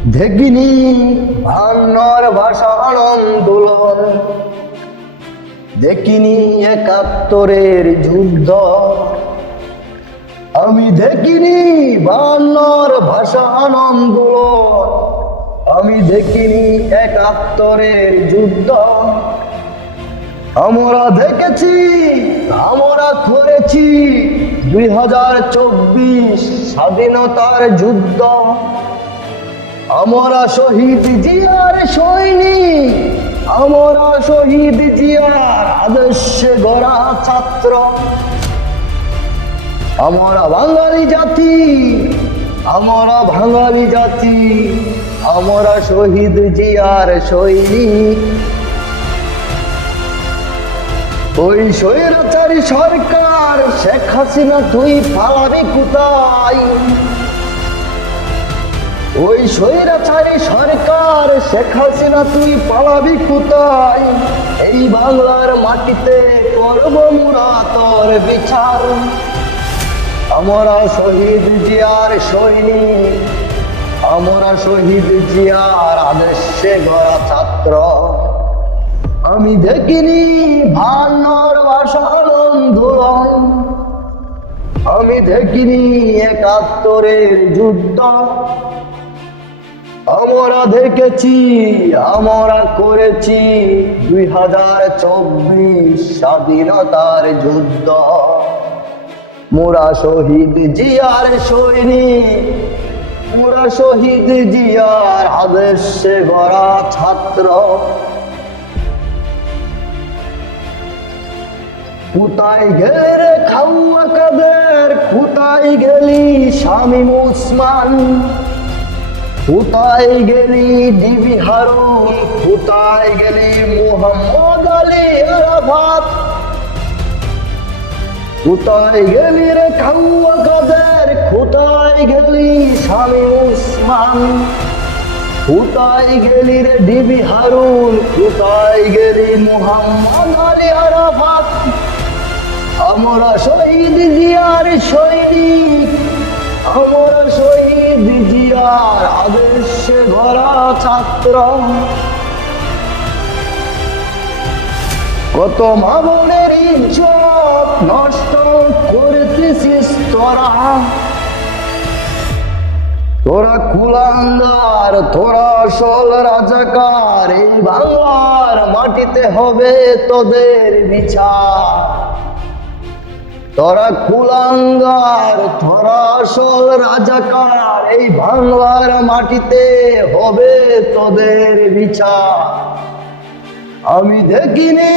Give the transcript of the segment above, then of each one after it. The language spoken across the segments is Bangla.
দেখিনি বায়ান্নর ভাষা আন্দোলন, দেখিনি ৭১-এর যুদ্ধ। আমি দেখিনি বায়ান্নর ভাষা আন্দোলন, আমি দেখিনি ৭১-এর যুদ্ধ। আমরা দেখেছি, আমরা করেছি ২০২৪ স্বাধীনতার যুদ্ধ। আমরা শহীদ জিয়ার সৈনিক, আমরা শহীদ জিয়ার আদর্শে গড়া ছাত্র। আমরা বাঙালি জাতি, আমরা বাঙালি জাতি, আমরা শহীদ জিয়ার সৈনিক। ওই স্বৈরাচারী সরকার শেখ হাসিনা তুই পালাবি কোথায়? ওই স্বৈরাচারী সরকার শেখ হাসিনা তুই পালাবি কোথায়? এই বাংলার মাটিতে করব মোরা তোর বিচার। আমরা শহীদ জিয়ার সৈনিক, আমরা শহীদ জিয়ার আদর্শে গড়া ছাত্র। আমি দেখিনি বায়ান্নর ভাষা আন্দোলন, আমি দেখিনি ৭১-এর যুদ্ধ। আমরা দেখেছি, আমরা করেছি ২০২৪ স্বাধীনতার যুদ্ধ। মোরা শহীদ জিয়ার সৈনিক, মোরা শহীদ জিয়ার আদর্শে গড়া ছাত্র। কোথায় গেলে রে খাওয়া কাদের, কোথায় গেলি শামীম ওসমান, কোথায় গেলি ডিবি হারুন, কোথায় গেলি মোহাম্মদ আলী আরাফাত? কোথায় গেলি রে খাওয়া কাদের, কোথায় গেলি শামীম ওসমান, কোথায় গেলি রে ডিবি হারুন, কোথায় গেলি মোহাম্মদ আলী আরাফাত? আমরা শহীদ জিয়ার সৈনিক, আমরা শহীদ জিয়ার আদর্শে গড়া ছাত্র। কত মা বোনের ইজ্জত নষ্ট করতেছিস তোরা, তোরা কুলাঙ্গার, তোরা আসল রাজাকার। এই বাংলার মাটিতে হবে তোদের বিচার। তোরা কুলাঙ্গার, তোরা আসল রাজাকার। এই বাংলার মাটিতে হবে তোদের বিচার। আমি দেখিনি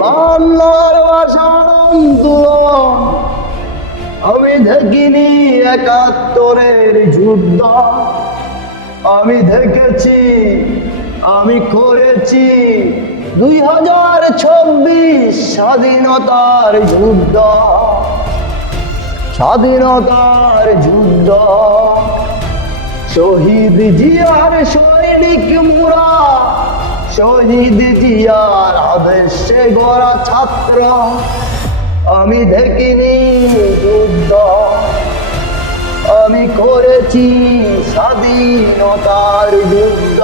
বায়ান্নর ভাষা আন্দোলন, আমি দেখিনি ৭১-এর যুদ্ধ। আমি দেখেছি, আমি করেছি ২০২৪ স্বাধীনতার যুদ্ধ, স্বাধীনতার যুদ্ধ। শহীদ জিয়ার সৈনিক মোরা, শহীদ জিয়ার আদর্শে গড়া ছাত্র। আমি দেখিনি যুদ্ধ, আমি করেছি স্বাধীনতার যুদ্ধ।